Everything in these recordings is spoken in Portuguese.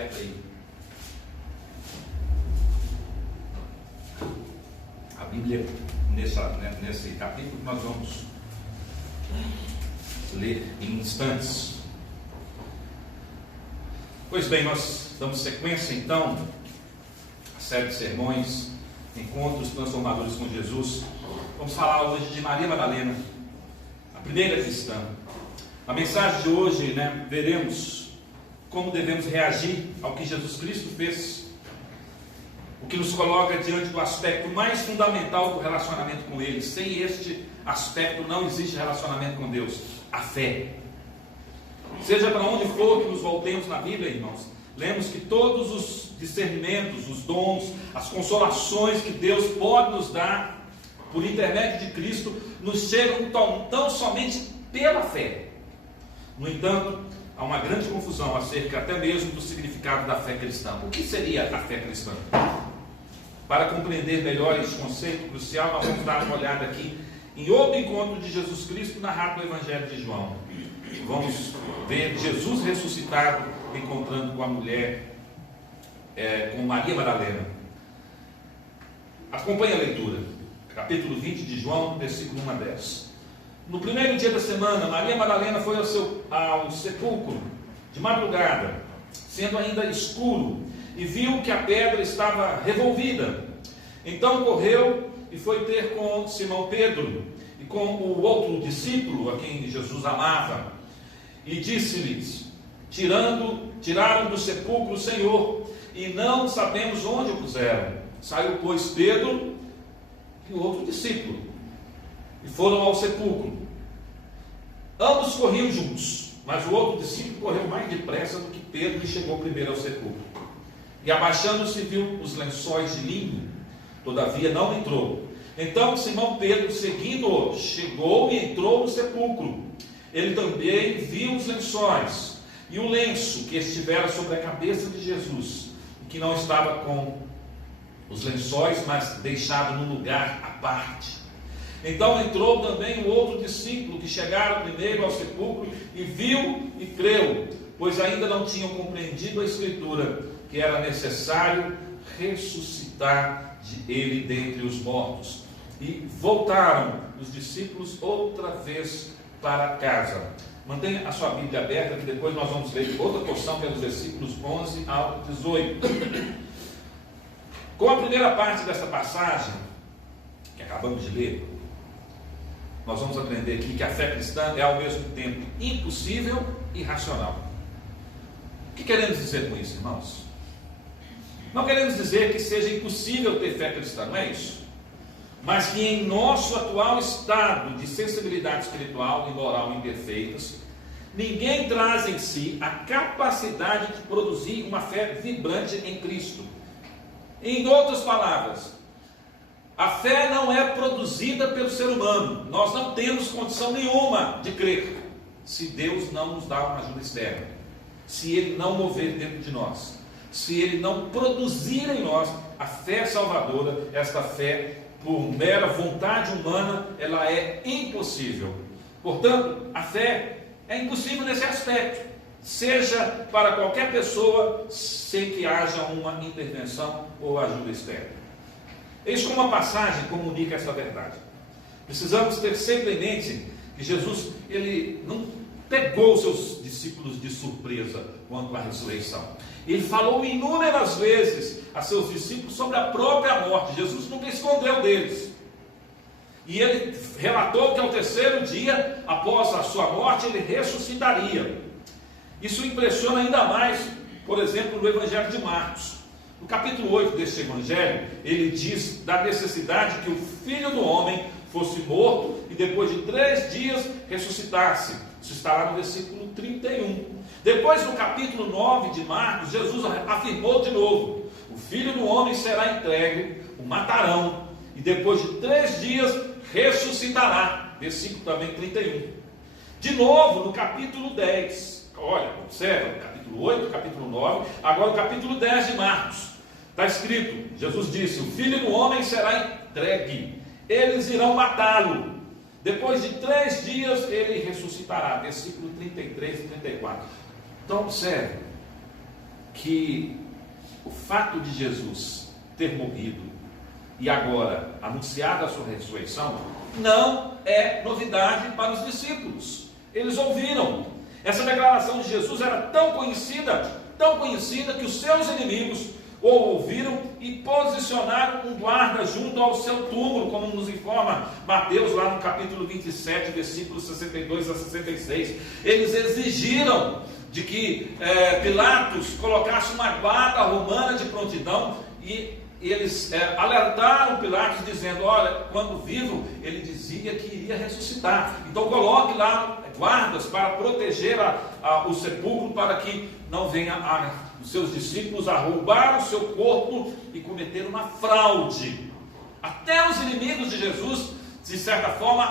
aberta aí. A Bíblia, nesse capítulo, nós vamos ler em instantes. Pois bem, nós damos sequência então à série de sermões, Encontros Transformadores com Jesus. Vamos falar hoje de Maria Madalena, a primeira cristã. A mensagem de hoje, veremos como devemos reagir ao que Jesus Cristo fez, o que nos coloca diante do aspecto mais fundamental do relacionamento com Ele. Sem este aspecto não existe relacionamento com Deus, a fé. Seja para onde for que nos voltemos na Bíblia, irmãos, lemos que todos os discernimentos, os dons, as consolações que Deus pode nos dar por intermédio de Cristo, nos chegam tão somente pela fé. No entanto, há uma grande confusão acerca até mesmo do significado da fé cristã. O que seria a fé cristã? Para compreender melhor esse conceito crucial, nós vamos dar uma olhada aqui em outro encontro de Jesus Cristo narrado no Evangelho de João. Vamos ver Jesus ressuscitado encontrando com a mulher, com Maria Madalena. Acompanhe a leitura, capítulo 20 de João, versículo 1 a 10. No primeiro dia da semana, Maria Madalena foi ao sepulcro de madrugada, sendo ainda escuro, e viu que a pedra estava revolvida. Então correu e foi ter com Simão Pedro e com o outro discípulo a quem Jesus amava, e disse-lhes: tiraram do sepulcro o Senhor, e não sabemos onde o puseram. Saiu, pois, Pedro e o outro discípulo, e foram ao sepulcro. Ambos corriam juntos, mas o outro discípulo correu mais depressa do que Pedro e chegou primeiro ao sepulcro. E abaixando-se viu os lençóis de linho, todavia não entrou. Então Simão Pedro, seguindo-o, chegou e entrou no sepulcro. Ele também viu os lençóis e o lenço que estivera sobre a cabeça de Jesus, que não estava com os lençóis, mas deixado num lugar à parte. Então entrou também o outro discípulo que chegara primeiro ao sepulcro e viu e creu, pois ainda não tinham compreendido a Escritura, que era necessário ressuscitar ele dentre os mortos. E voltaram os discípulos outra vez para casa. Mantenha a sua Bíblia aberta, que depois nós vamos ler outra porção pelos versículos 11 ao 18. Com a primeira parte dessa passagem, que acabamos de ler, nós vamos aprender aqui que a fé cristã é ao mesmo tempo impossível e racional. O que queremos dizer com isso, irmãos? Não queremos dizer que seja impossível ter fé cristã, não é isso? Mas que em nosso atual estado de sensibilidade espiritual e moral imperfeitas, ninguém traz em si a capacidade de produzir uma fé vibrante em Cristo. Em outras palavras, a fé não é produzida pelo ser humano. Nós não temos condição nenhuma de crer se Deus não nos dá uma ajuda externa, se Ele não mover dentro de nós, se Ele não produzir em nós a fé salvadora. Esta fé, por mera vontade humana, ela é impossível. Portanto, a fé é impossível nesse aspecto, seja para qualquer pessoa, sem que haja uma intervenção ou ajuda externa. Eis como a passagem comunica essa verdade. Precisamos ter sempre em mente que Jesus, ele não pegou os seus discípulos de surpresa quanto à ressurreição. Ele falou inúmeras vezes a seus discípulos sobre a própria morte. Jesus nunca escondeu deles. E ele relatou que ao terceiro dia, após a sua morte, ele ressuscitaria. Isso impressiona ainda mais, por exemplo, no Evangelho de Marcos. No capítulo 8 deste Evangelho, ele diz da necessidade que o Filho do Homem fosse morto e depois de 3 dias ressuscitasse. Isso está lá no versículo 31. Depois, no capítulo 9 de Marcos, Jesus afirmou de novo: o Filho do Homem será entregue, o matarão, e depois de 3 dias ressuscitará. Versículo também 31. De novo, no capítulo 10, olha, observa, capítulo 8, capítulo 9, agora o capítulo 10 de Marcos. Está escrito, Jesus disse: o Filho do Homem será entregue, eles irão matá-lo, depois de 3 dias ele ressuscitará. Versículo 33 e 34. Então observe que o fato de Jesus ter morrido e agora anunciado a sua ressurreição não é novidade para os discípulos. Eles ouviram. Essa declaração de Jesus era tão conhecida que os seus inimigos o ouviram e posicionaram um guarda junto ao seu túmulo, como nos informa Mateus lá no capítulo 27, versículos 62 a 66. Eles exigiram de que Pilatos colocasse uma guarda romana de prontidão, e eles alertaram Pilatos dizendo: olha, quando vivo ele dizia que iria ressuscitar, então coloque lá guardas para proteger o sepulcro, para que não venha os seus discípulos a roubar o seu corpo e cometer uma fraude. Até os inimigos de Jesus, de certa forma,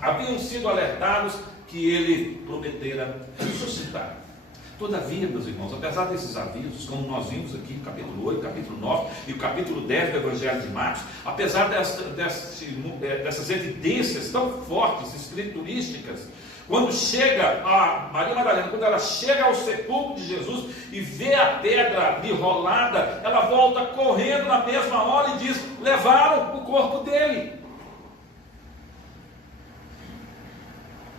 haviam sido alertados que ele prometera ressuscitar. Todavia, meus irmãos, apesar desses avisos, como nós vimos aqui no capítulo 8, capítulo 9 e o capítulo 10 do Evangelho de Marcos, apesar dessas evidências tão fortes, escriturísticas, quando chega a Maria Madalena, quando ela chega ao sepulcro de Jesus e vê a pedra ali rolada, ela volta correndo na mesma hora e diz: levaram o corpo dele.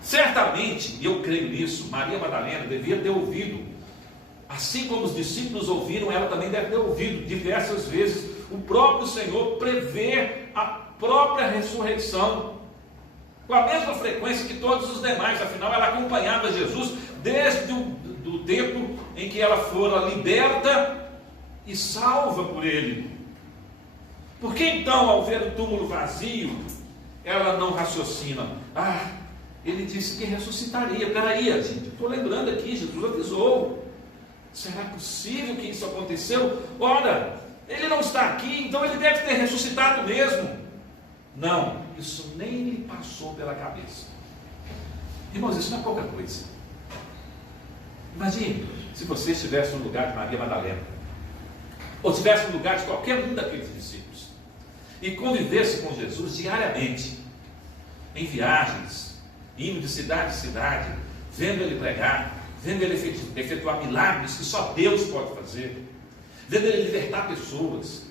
Certamente, e eu creio nisso, Maria Madalena devia ter ouvido, assim como os discípulos ouviram, ela também deve ter ouvido diversas vezes o próprio Senhor prever a própria ressurreição, com a mesma frequência que todos os demais. Afinal, ela acompanhava Jesus desde o tempo em que ela fora liberta e salva por ele. Por que então, ao ver o túmulo vazio, ela não raciocina: ele disse que ressuscitaria? Peraí, gente, estou lembrando aqui, Jesus avisou. Será possível que isso aconteceu? Ora, ele não está aqui, então ele deve ter ressuscitado mesmo. Não, isso nem lhe passou pela cabeça. Irmãos, isso não é pouca coisa. Imagine se você estivesse no lugar de Maria Madalena, ou estivesse no lugar de qualquer um daqueles discípulos, e convivesse com Jesus diariamente, em viagens, indo de cidade em cidade, vendo ele pregar, vendo ele efetuar milagres que só Deus pode fazer, vendo ele libertar pessoas,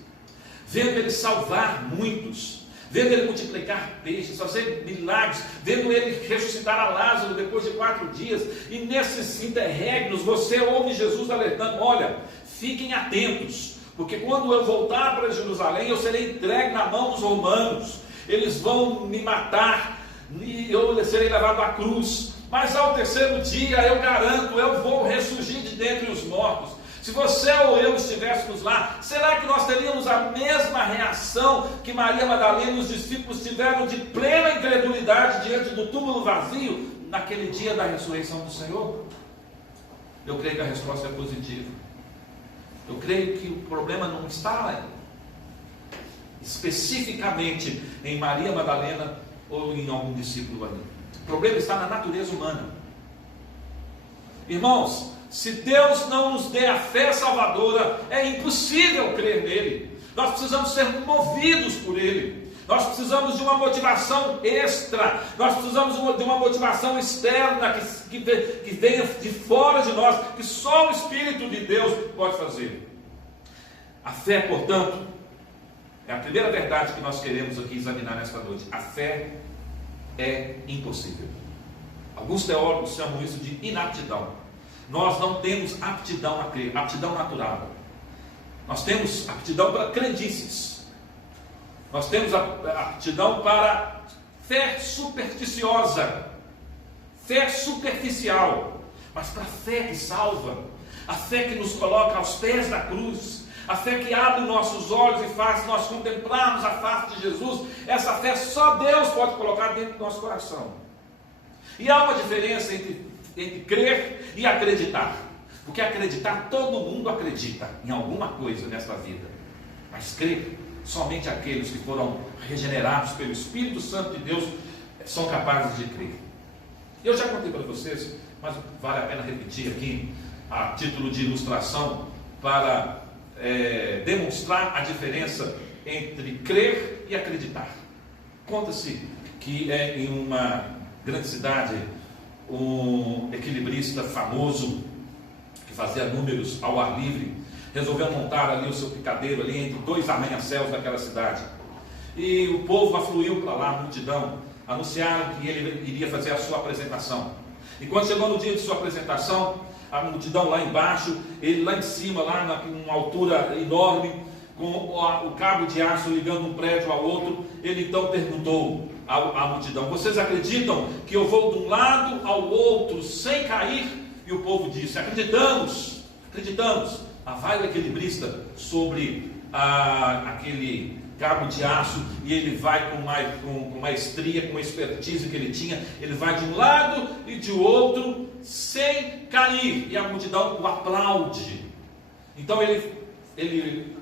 vendo ele salvar muitos, vendo ele multiplicar peixes, fazer milagres, vendo ele ressuscitar a Lázaro depois de 4 dias, e nesses interregnos você ouve Jesus alertando: olha, fiquem atentos, porque quando eu voltar para Jerusalém, eu serei entregue na mão dos romanos, eles vão me matar, e eu serei levado à cruz, mas ao 3º dia, eu garanto, eu vou ressurgir de dentre os mortos. Se você ou eu estivéssemos lá, será que nós teríamos a mesma reação que Maria Madalena e os discípulos tiveram de plena incredulidade diante do túmulo vazio, naquele dia da ressurreição do Senhor? Eu creio que a resposta é positiva. Eu creio que o problema não está especificamente em Maria Madalena ou em algum discípulo ali. O problema está na natureza humana. Irmãos, se Deus não nos der a fé salvadora, é impossível crer nele. Nós precisamos ser movidos por ele. Nós precisamos de uma motivação extra. Nós precisamos de uma motivação externa que venha de fora de nós, que só o Espírito de Deus pode fazer. A fé, portanto, é a primeira verdade que nós queremos aqui examinar nesta noite. A fé é impossível. Alguns teólogos chamam isso de inaptidão. Nós não temos aptidão a crer, aptidão natural. Nós temos aptidão para crendices. Nós temos aptidão para fé supersticiosa, fé superficial. Mas para a fé que salva, a fé que nos coloca aos pés da cruz, a fé que abre nossos olhos e faz nós contemplarmos a face de Jesus, essa fé só Deus pode colocar dentro do nosso coração. E há uma diferença entre crer e acreditar. Porque acreditar, todo mundo acredita em alguma coisa nesta vida. Mas crer, somente aqueles que foram regenerados pelo Espírito Santo de Deus são capazes de crer. Eu já contei para vocês, mas vale a pena repetir aqui, a título de ilustração, para demonstrar a diferença entre crer e acreditar. Conta-se que em uma grande cidade, um equilibrista famoso, que fazia números ao ar livre, resolveu montar ali o seu picadeiro ali entre 2 arranha-céus daquela cidade. E o povo afluiu para lá, a multidão, anunciaram que ele iria fazer a sua apresentação. E quando chegou no dia de sua apresentação, a multidão lá embaixo, ele lá em cima, lá numa altura enorme, com o cabo de aço ligando um prédio ao outro, ele então perguntou à multidão: vocês acreditam que eu vou de um lado ao outro sem cair? E o povo disse: acreditamos, acreditamos. Lá vai o equilibrista sobre aquele cabo de aço, e ele vai com maestria, com a expertise que ele tinha, ele vai de um lado e de outro sem cair, e a multidão o aplaude. Então ele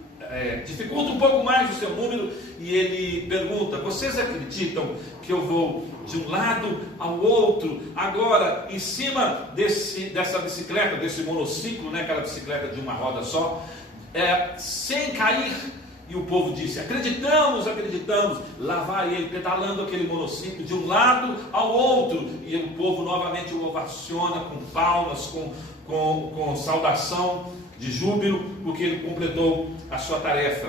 dificulta um pouco mais o seu número, e ele pergunta: vocês acreditam que eu vou de um lado ao outro, agora em cima dessa bicicleta, desse monociclo, né, aquela bicicleta de uma roda só, sem cair? E o povo disse: acreditamos, acreditamos. Lá vai ele pedalando aquele monociclo de um lado ao outro, e o povo novamente o ovaciona com palmas, com saudação de júbilo, porque ele completou a sua tarefa.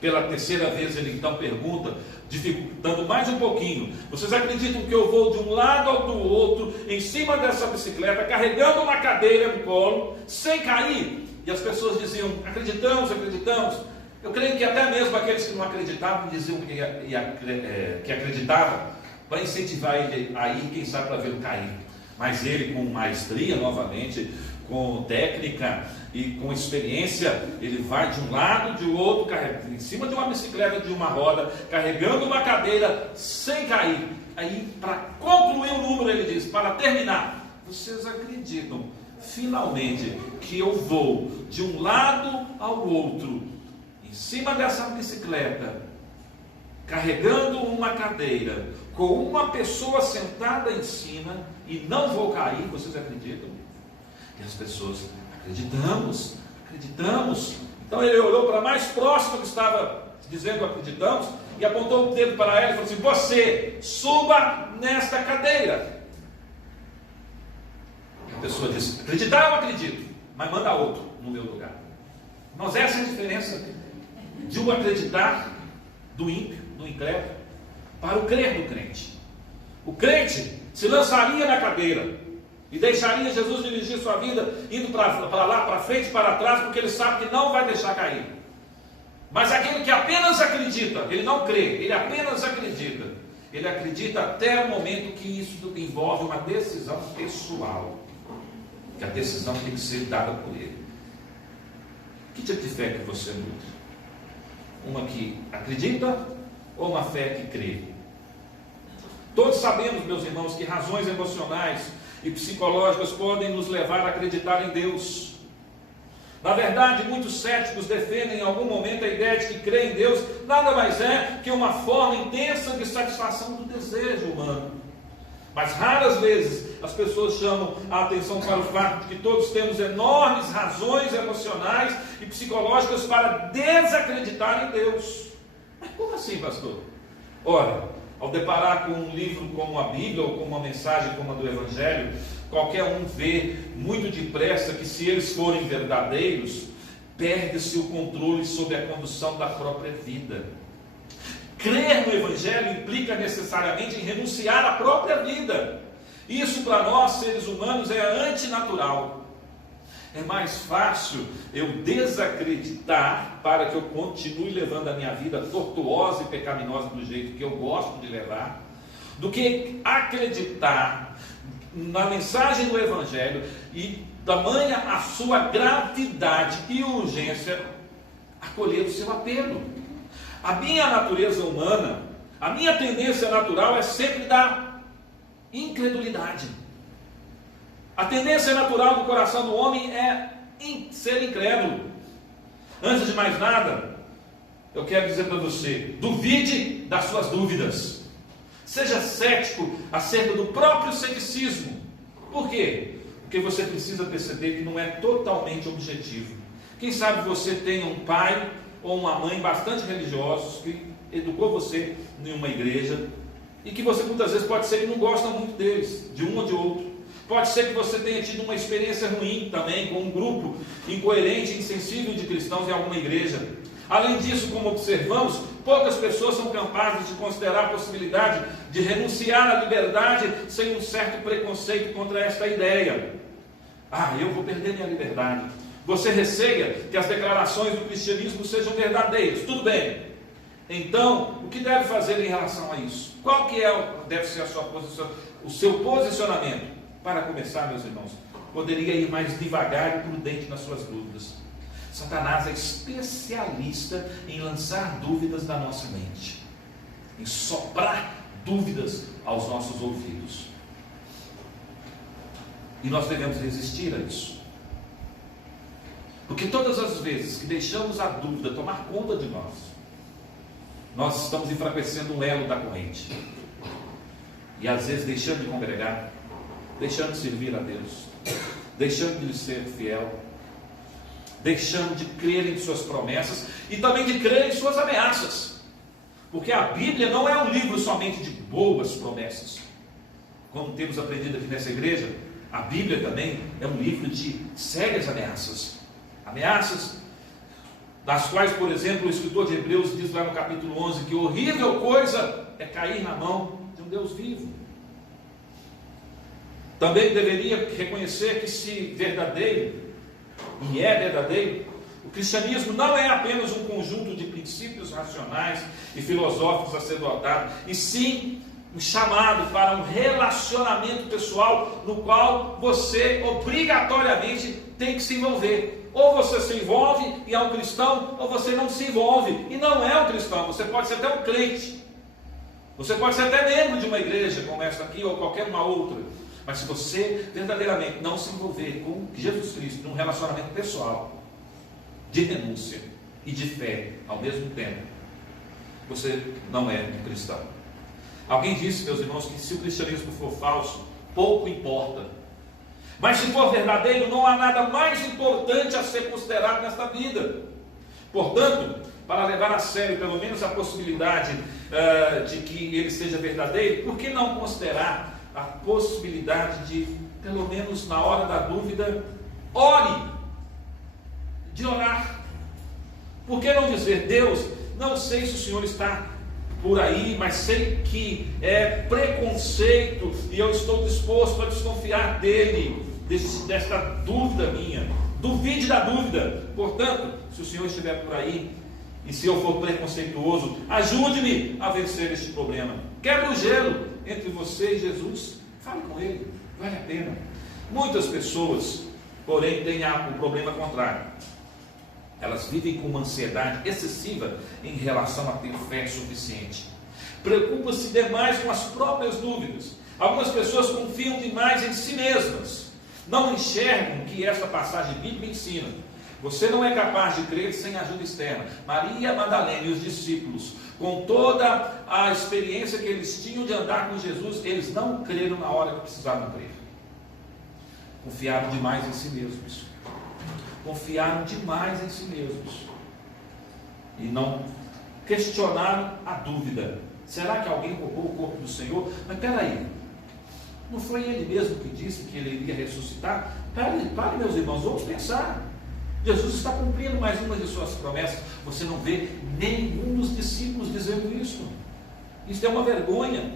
Pela terceira vez ele então pergunta, dificultando mais um pouquinho: vocês acreditam que eu vou de um lado ao do outro, em cima dessa bicicleta, carregando uma cadeira no colo, sem cair? E as pessoas diziam: acreditamos, acreditamos. Eu creio que até mesmo aqueles que não acreditavam diziam que acreditavam, para incentivar ele a ir, quem sabe, para vê-lo cair. Mas ele, com maestria novamente, com técnica e com experiência, ele vai de um lado, de outro, em cima de uma bicicleta de uma roda, carregando uma cadeira sem cair. Aí, para concluir o número, ele diz: para terminar, vocês acreditam finalmente que eu vou de um lado ao outro, em cima dessa bicicleta, carregando uma cadeira, com uma pessoa sentada em cima, e não vou cair? Vocês acreditam? E as pessoas: acreditamos, acreditamos. Então ele olhou para a mais próxima que estava dizendo acreditamos, e apontou o dedo para ela e falou assim: você suba nesta cadeira. A pessoa disse: acreditar eu acredito, mas manda outro no meu lugar. Mas essa é a diferença de um acreditar do ímpio, do incrédulo, para o crer do crente. O crente se lançaria na cadeira e deixaria Jesus dirigir sua vida, indo para lá, para frente e para trás, porque ele sabe que não vai deixar cair. Mas aquele que apenas acredita, ele não crê, ele apenas acredita. Ele acredita até o momento que isso envolve uma decisão pessoal, que a decisão tem que ser dada por ele. Que tipo de fé que você nutre? Uma que acredita ou uma fé que crê? Todos sabemos, meus irmãos, que razões emocionais e psicológicas podem nos levar a acreditar em Deus. Na verdade, muitos céticos defendem em algum momento a ideia de que crer em Deus nada mais é que uma forma intensa de satisfação do desejo humano. Mas raras vezes as pessoas chamam a atenção para o fato de que todos temos enormes razões emocionais e psicológicas para desacreditar em Deus. Mas como assim, pastor? Ora, ao deparar com um livro como a Bíblia ou com uma mensagem como a do Evangelho, qualquer um vê muito depressa que, se eles forem verdadeiros, perde-se o controle sobre a condução da própria vida. Crer no Evangelho implica necessariamente em renunciar à própria vida. Isso, para nós, seres humanos, é antinatural. É mais fácil eu desacreditar para que eu continue levando a minha vida tortuosa e pecaminosa do jeito que eu gosto de levar, do que acreditar na mensagem do Evangelho e, tamanha a sua gravidade e urgência, acolher o seu apelo. A minha natureza humana, a minha tendência natural é sempre da incredulidade. A tendência natural do coração do homem é ser incrédulo. Antes de mais nada, eu quero dizer para você: duvide das suas dúvidas. Seja cético acerca do próprio ceticismo. Por quê? Porque você precisa perceber que não é totalmente objetivo. Quem sabe você tenha um pai ou uma mãe bastante religiosos que educou você em uma igreja, e que você muitas vezes pode ser que não gosta muito deles, de um ou de outro. Pode ser que você tenha tido uma experiência ruim também com um grupo incoerente e insensível de cristãos em alguma igreja. Além disso, como observamos, poucas pessoas são capazes de considerar a possibilidade de renunciar à liberdade sem um certo preconceito contra esta ideia. Eu vou perder minha liberdade. Você receia que as declarações do cristianismo sejam verdadeiras. Tudo bem. Então, o que deve fazer em relação a isso? Qual que deve ser o seu posicionamento? Para começar, meus irmãos, poderia ir mais devagar e prudente nas suas dúvidas. Satanás é especialista em lançar dúvidas na nossa mente, em soprar dúvidas aos nossos ouvidos. E nós devemos resistir a isso. Porque todas as vezes que deixamos a dúvida tomar conta de nós estamos enfraquecendo um elo da corrente. E às vezes deixando de congregar, deixando de servir a Deus, deixando de lhe ser fiel, deixando de crer em suas promessas e também de crer em suas ameaças. Porque a Bíblia não é um livro somente de boas promessas. Como temos aprendido aqui nessa igreja, a Bíblia também é um livro de sérias ameaças. Ameaças das quais, por exemplo, o escritor de Hebreus diz lá no capítulo 11 que horrível coisa é cair na mão de um Deus vivo. Também deveria reconhecer que se verdadeiro, e é verdadeiro, o cristianismo não é apenas um conjunto de princípios racionais e filosóficos a ser dotado, e sim um chamado para um relacionamento pessoal no qual você obrigatoriamente tem que se envolver. Ou você se envolve e é um cristão, ou você não se envolve e não é um cristão. Você pode ser até um crente, você pode ser até membro de uma igreja como essa aqui ou qualquer uma outra, mas se você verdadeiramente não se envolver com Jesus Cristo num relacionamento pessoal, de renúncia e de fé ao mesmo tempo, você não é um cristão. Alguém disse, meus irmãos, que se o cristianismo for falso, pouco importa. Mas se for verdadeiro, não há nada mais importante a ser considerado nesta vida. Portanto, para levar a sério pelo menos a possibilidade de que ele seja verdadeiro, por que não considerar a possibilidade de, pelo menos na hora da dúvida, ore, de orar? Por que não dizer, Deus, não sei se o Senhor está por aí, mas sei que é preconceito e eu estou disposto a desconfiar dele, desta dúvida minha. Duvide da dúvida. Portanto, se o Senhor estiver por aí e se eu for preconceituoso, ajude-me a vencer este problema. Quebre o gelo entre você e Jesus. Fale com Ele, vale a pena. Muitas pessoas, porém, têm o problema contrário. Elas vivem com uma ansiedade excessiva em relação a ter fé suficiente. Preocupam-se demais com as próprias dúvidas. Algumas pessoas confiam demais em si mesmas. Não enxergam o que esta passagem bíblica ensina. Você não é capaz de crer sem ajuda externa. Maria Madalena e os discípulos, com toda a experiência que eles tinham de andar com Jesus, eles não creram na hora que precisavam crer. Confiaram demais em si mesmos. Confiaram demais em si mesmos. E não questionaram a dúvida. Será que alguém roubou o corpo do Senhor? Mas peraí, não foi ele mesmo que disse que ele iria ressuscitar? Pare, meus irmãos, vamos pensar. Jesus está cumprindo mais uma de suas promessas. Você não vê nenhum dos discípulos dizendo isso. Isso é uma vergonha.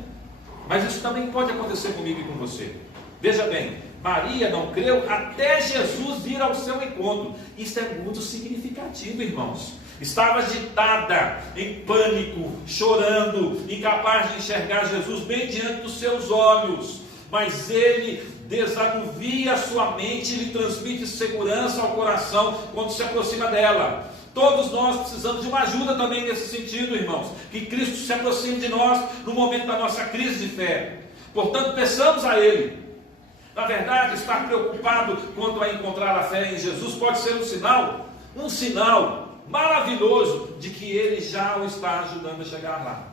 Mas isso também pode acontecer comigo e com você. Veja bem, Maria não creu até Jesus vir ao seu encontro. Isso é muito significativo, irmãos. Estava agitada, em pânico, chorando, incapaz de enxergar Jesus bem diante dos seus olhos. Mas ele desanuvia a sua mente e lhe transmite segurança ao coração quando se aproxima dela. Todos nós precisamos de uma ajuda também nesse sentido, irmãos. Que Cristo se aproxime de nós no momento da nossa crise de fé. Portanto, peçamos a Ele. Na verdade, estar preocupado quanto a encontrar a fé em Jesus pode ser um sinal maravilhoso de que Ele já o está ajudando a chegar lá.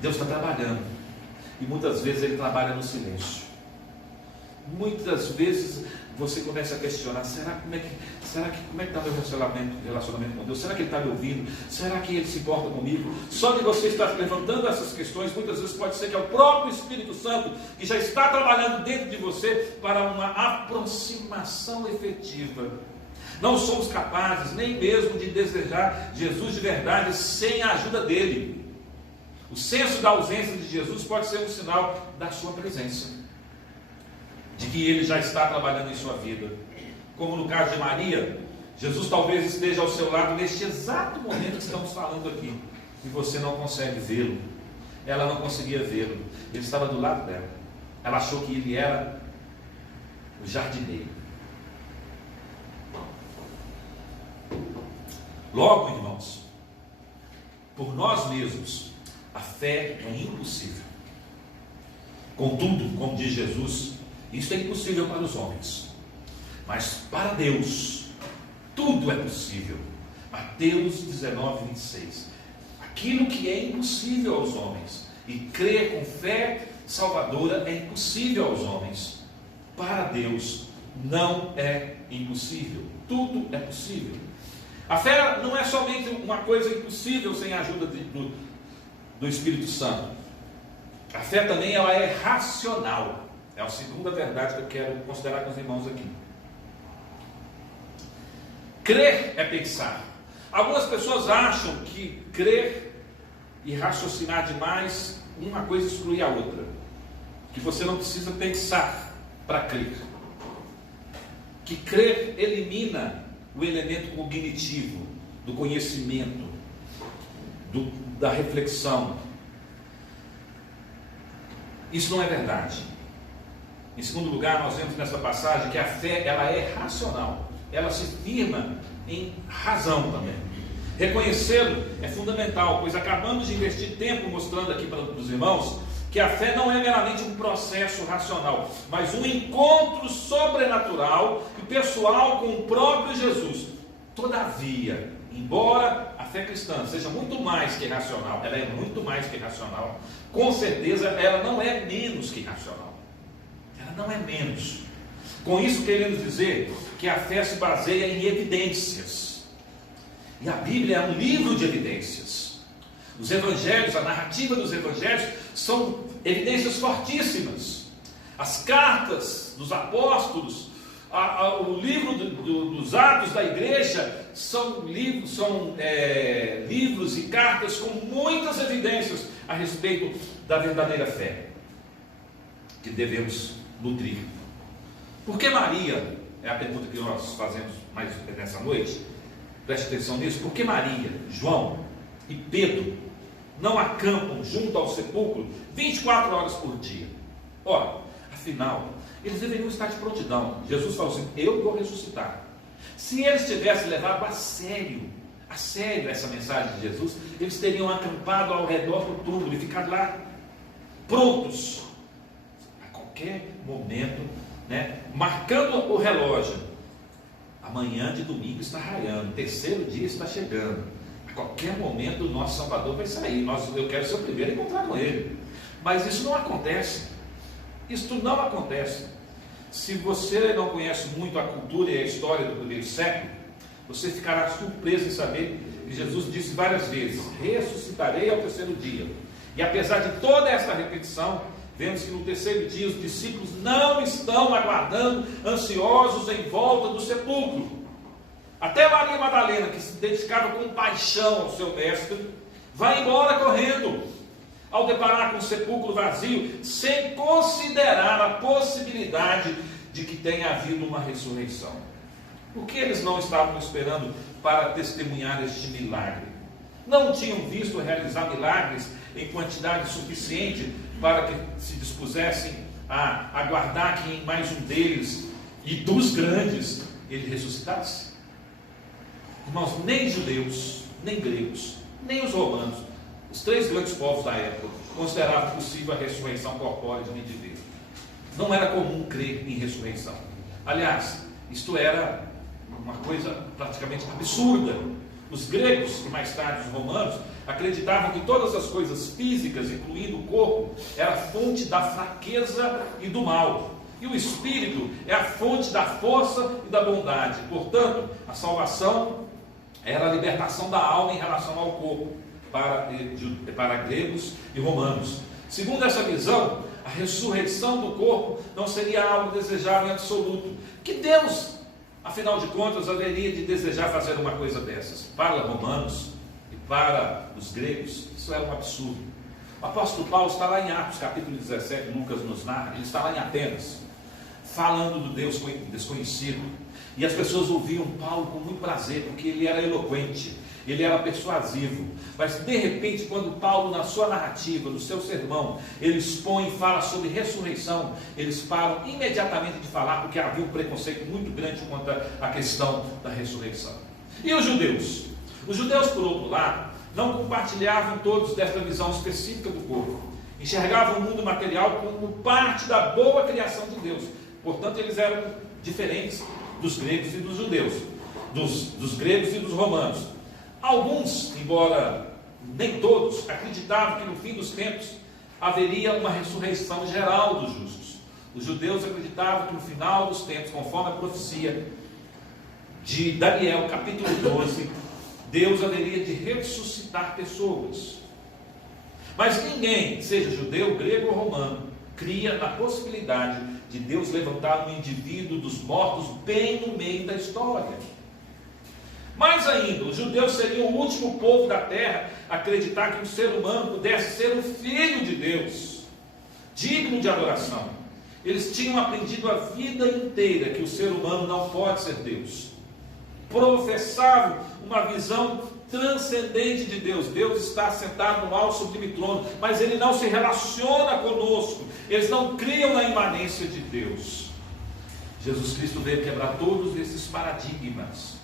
Deus está trabalhando. E muitas vezes Ele trabalha no silêncio. muitas vezes você começa a questionar: como é que está meu relacionamento com Deus? Será que Ele está me ouvindo? Será que Ele se importa comigo? Só de você estar levantando essas questões, muitas vezes pode ser que é o próprio Espírito Santo que já está trabalhando dentro de você para uma aproximação efetiva. Não somos capazes nem mesmo de desejar Jesus de verdade sem a ajuda dele. O senso da ausência de Jesus pode ser um sinal da sua presença, de que Ele já está trabalhando em sua vida. Como no caso de Maria, Jesus talvez esteja ao seu lado neste exato momento que estamos falando aqui, e você não consegue vê-lo. Ela não conseguia vê-lo, Ele estava do lado dela. Ela achou que Ele era o jardineiro. Logo, irmãos, por nós mesmos, a fé é impossível. Contudo, como diz Jesus, isso é impossível para os homens, mas para Deus tudo é possível. Mateus 19, 26. Aquilo que é impossível aos homens, e crer com fé salvadora, é impossível aos homens. Para Deus não é impossível, tudo é possível. A fé não é somente uma coisa impossível sem a ajuda do Espírito Santo. A fé também ela é racional. É a segunda verdade que eu quero considerar com os irmãos aqui. Crer é pensar. Algumas pessoas acham que crer e raciocinar demais, uma coisa exclui a outra. Que você não precisa pensar para crer. Que crer elimina o elemento cognitivo, do conhecimento, da reflexão. Isso não é verdade. Em segundo lugar, nós vemos nessa passagem que a fé ela é racional, ela se firma em razão também. Reconhecê-lo é fundamental, pois acabamos de investir tempo mostrando aqui para os irmãos que a fé não é meramente um processo racional, mas um encontro sobrenatural e pessoal com o próprio Jesus. Todavia, embora a fé cristã seja muito mais que racional, ela é muito mais que racional, com certeza ela não é menos que racional. Ela não é menos. Com isso queremos dizer que a fé se baseia em evidências. E a Bíblia é um livro de evidências. Os evangelhos, a narrativa dos evangelhos são evidências fortíssimas. As cartas dos apóstolos, o livro dos Atos da igreja são livros e cartas com muitas evidências a respeito da verdadeira fé que devemos nutrir. Por que Maria, é a pergunta que nós fazemos mais nessa noite, preste atenção nisso, por que Maria, João e Pedro não acampam junto ao sepulcro 24 horas por dia? Ora, afinal, eles deveriam estar de prontidão. Jesus falou assim: eu vou ressuscitar. Se eles tivessem levado a sério essa mensagem de Jesus, eles teriam acampado ao redor do túmulo e ficado lá prontos a qualquer momento, marcando o relógio. Amanhã de domingo está raiando, o terceiro dia está chegando. A qualquer momento o nosso Salvador vai sair. Eu quero ser o primeiro a encontrar com Ele. Mas isso não acontece. Isso não acontece. Se você não conhece muito a cultura e a história do primeiro século, você ficará surpreso em saber que Jesus disse várias vezes: ressuscitarei ao terceiro dia. E apesar de toda essa repetição, vemos que no terceiro dia os discípulos não estão aguardando, ansiosos em volta do sepulcro. Até Maria Madalena, que se dedicava com paixão ao seu mestre, vai embora correndo, ao deparar com o sepulcro vazio, sem considerar a possibilidade de que tenha havido uma ressurreição. Por que eles não estavam esperando para testemunhar este milagre? Não tinham visto realizar milagres em quantidade suficiente para que se dispusessem a aguardar que em mais um deles, e dos grandes, ele ressuscitasse? Irmãos, nem judeus, nem gregos, nem os romanos, os três grandes povos da época, consideravam possível a ressurreição corpórea de um indivíduo. Não era comum crer em ressurreição. Aliás, isto era uma coisa praticamente absurda. Os gregos, e mais tarde os romanos, acreditavam que todas as coisas físicas, incluindo o corpo, era fonte da fraqueza e do mal. E o Espírito é a fonte da força e da bondade. Portanto, a salvação era a libertação da alma em relação ao corpo, para gregos e romanos. Segundo essa visão, a ressurreição do corpo não seria algo desejável em absoluto. Que Deus, afinal de contas, haveria de desejar fazer uma coisa dessas? Para romanos e para os gregos, isso era um absurdo. O apóstolo Paulo está lá em Atos, capítulo 17, Lucas nos narra, ele está lá em Atenas, falando do Deus desconhecido. E as pessoas ouviam Paulo com muito prazer, porque ele era eloquente, ele era persuasivo. Mas de repente, quando Paulo, na sua narrativa, no seu sermão, ele expõe e fala sobre ressurreição, eles param imediatamente de falar, porque havia um preconceito muito grande quanto à questão da ressurreição. E os judeus? Os judeus, por outro lado, não compartilhavam todos desta visão específica do corpo. Enxergavam o mundo material como parte da boa criação de Deus. Portanto, eles eram diferentes dos gregos e dos judeus, dos gregos e dos romanos. Alguns, embora nem todos, acreditavam que no fim dos tempos haveria uma ressurreição geral dos justos. Os judeus acreditavam que no final dos tempos, conforme a profecia de Daniel, capítulo 12, Deus haveria de ressuscitar pessoas. Mas ninguém, seja judeu, grego ou romano, cria na possibilidade de Deus levantar um indivíduo dos mortos bem no meio da história. Mais ainda, os judeus seriam o último povo da terra a acreditar que um ser humano pudesse ser o filho de Deus, digno de adoração. Eles tinham aprendido a vida inteira que o ser humano não pode ser Deus. Professavam uma visão transcendente de Deus. Deus está sentado no alto sublime trono, mas Ele não se relaciona conosco. Eles não criam na imanência de Deus. Jesus Cristo veio quebrar todos esses paradigmas.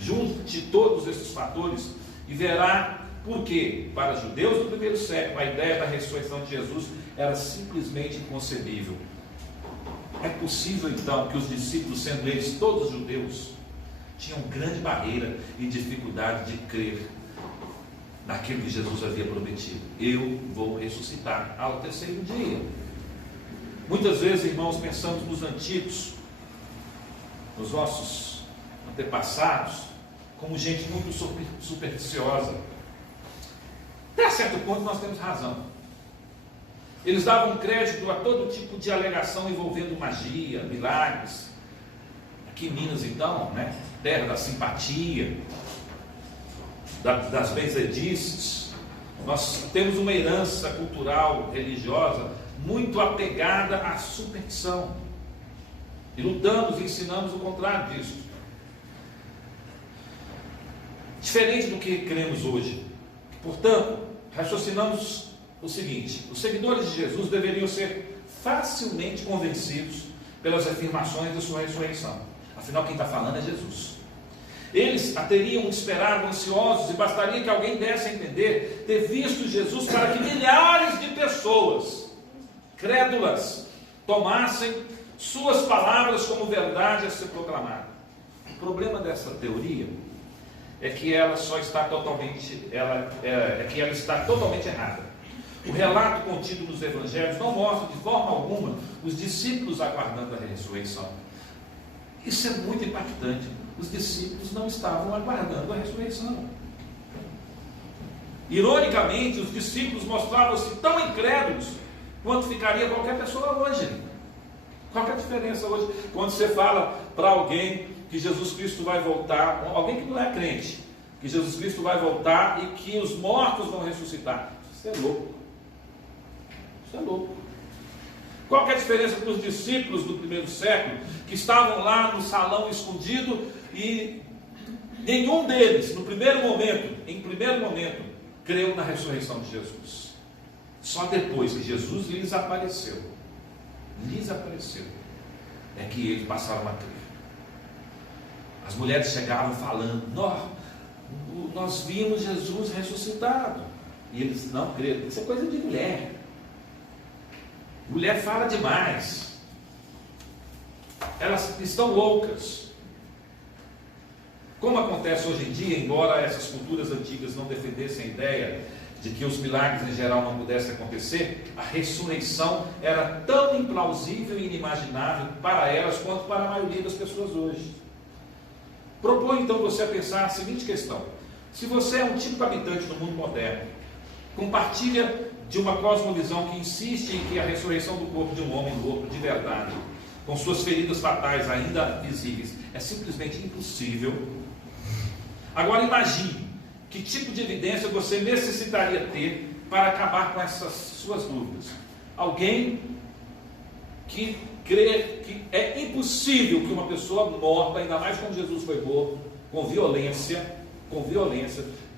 Junte todos esses fatores e verá por que, para os judeus do primeiro século, a ideia da ressurreição de Jesus era simplesmente inconcebível. É possível então que os discípulos, sendo eles todos judeus, tinham grande barreira e dificuldade de crer naquilo que Jesus havia prometido: eu vou ressuscitar ao terceiro dia. Muitas vezes, irmãos, pensamos nos antigos, nos nossos antepassados, como gente muito supersticiosa. Até certo ponto nós temos razão. Eles davam crédito a todo tipo de alegação envolvendo magia, milagres. Aqui em Minas, então, né, terra da simpatia, das benzedices, nós temos uma herança cultural, religiosa, muito apegada à superstição. E lutamos e ensinamos o contrário disso. Diferente do que cremos hoje. Portanto, raciocinamos o seguinte: os seguidores de Jesus deveriam ser facilmente convencidos pelas afirmações da sua ressurreição. Afinal, quem está falando é Jesus. Eles a teriam esperado ansiosos, e bastaria que alguém desse a entender ter visto Jesus para que milhares de pessoas crédulas tomassem suas palavras como verdade a ser proclamada. O problema dessa teoria é que ela está totalmente errada. O relato contido nos evangelhos não mostra de forma alguma os discípulos aguardando a ressurreição. Isso é muito impactante. Os discípulos não estavam aguardando a ressurreição. Ironicamente, os discípulos mostravam-se tão incrédulos quanto ficaria qualquer pessoa hoje. Qual que é a diferença hoje? Quando você fala para alguém que Jesus Cristo vai voltar, alguém que não é crente, que Jesus Cristo vai voltar e que os mortos vão ressuscitar. Isso é louco. Isso é louco. Qual que é a diferença para os discípulos do primeiro século, que estavam lá no salão escondido, e nenhum deles, em primeiro momento, creu na ressurreição de Jesus. Só depois que Jesus lhes apareceu, é que eles passaram a crer. As mulheres chegavam falando: nós vimos Jesus ressuscitado. E eles não creram. Isso é coisa de mulher. Mulher fala demais. Elas estão loucas. Como acontece hoje em dia, embora essas culturas antigas não defendessem a ideia de que os milagres em geral não pudessem acontecer, a ressurreição era tão implausível e inimaginável para elas quanto para a maioria das pessoas hoje. Propõe então você a pensar a seguinte questão: se você é um típico habitante do mundo moderno, compartilha de uma cosmovisão que insiste em que a ressurreição do corpo de um homem morto de verdade, com suas feridas fatais ainda visíveis, é simplesmente impossível. Agora imagine que tipo de evidência você necessitaria ter para acabar com essas suas dúvidas. Alguém que crê que é impossível que uma pessoa morta, ainda mais como Jesus foi morto, com violência,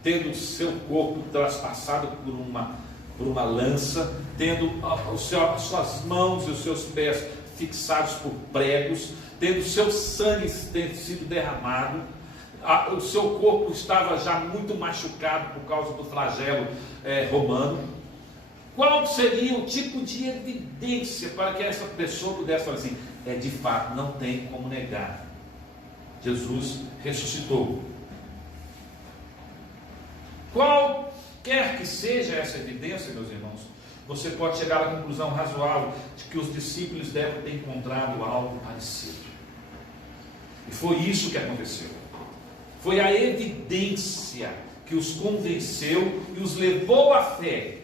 tendo seu corpo traspassado por uma lança, tendo as suas mãos e os seus pés fixados por pregos, tendo seu sangue sido derramado, o seu corpo estava já muito machucado por causa do flagelo romano. Qual seria o tipo de evidência para que essa pessoa pudesse falar assim: de fato, não tem como negar, Jesus ressuscitou? Qualquer que seja essa evidência, meus irmãos, você pode chegar à conclusão razoável de que os discípulos devem ter encontrado algo parecido. E foi isso que aconteceu. Foi a evidência que os convenceu e os levou à fé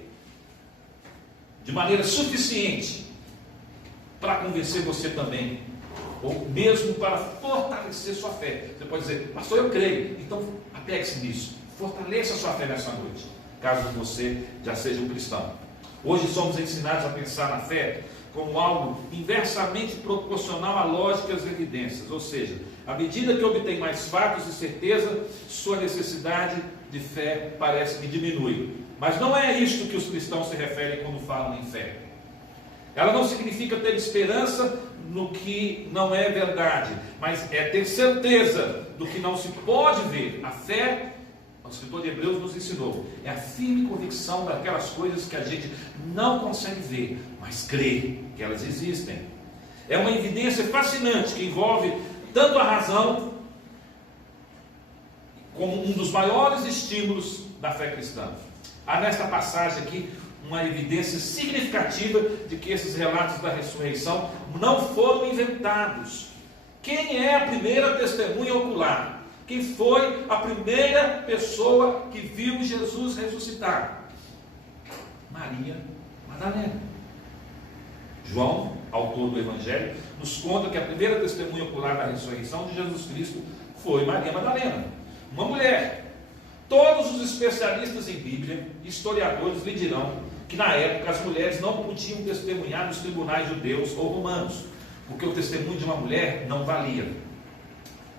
de maneira suficiente para convencer você também, ou mesmo para fortalecer sua fé. Você pode dizer: pastor, eu creio. Então apegue-se nisso, fortaleça a sua fé nessa noite, caso você já seja um cristão. Hoje somos ensinados a pensar na fé como algo inversamente proporcional à lógica e às evidências, ou seja, à medida que obtém mais fatos e certeza, sua necessidade de fé parece que diminui. Mas não é isto que os cristãos se referem quando falam em fé. Ela não significa ter esperança no que não é verdade, mas é ter certeza do que não se pode ver. A fé, o escritor de Hebreus nos ensinou, é a firme convicção daquelas coisas que a gente não consegue ver, mas crê que elas existem. É uma evidência fascinante que envolve tanto a razão como um dos maiores estímulos da fé cristã. Há nesta passagem aqui uma evidência significativa de que esses relatos da ressurreição não foram inventados. Quem é a primeira testemunha ocular? Quem foi a primeira pessoa que viu Jesus ressuscitar? Maria Madalena. João, autor do Evangelho, nos conta que a primeira testemunha ocular da ressurreição de Jesus Cristo foi Maria Madalena, uma mulher. Todos os especialistas em Bíblia, historiadores, lhe dirão que na época as mulheres não podiam testemunhar nos tribunais judeus ou romanos, porque o testemunho de uma mulher não valia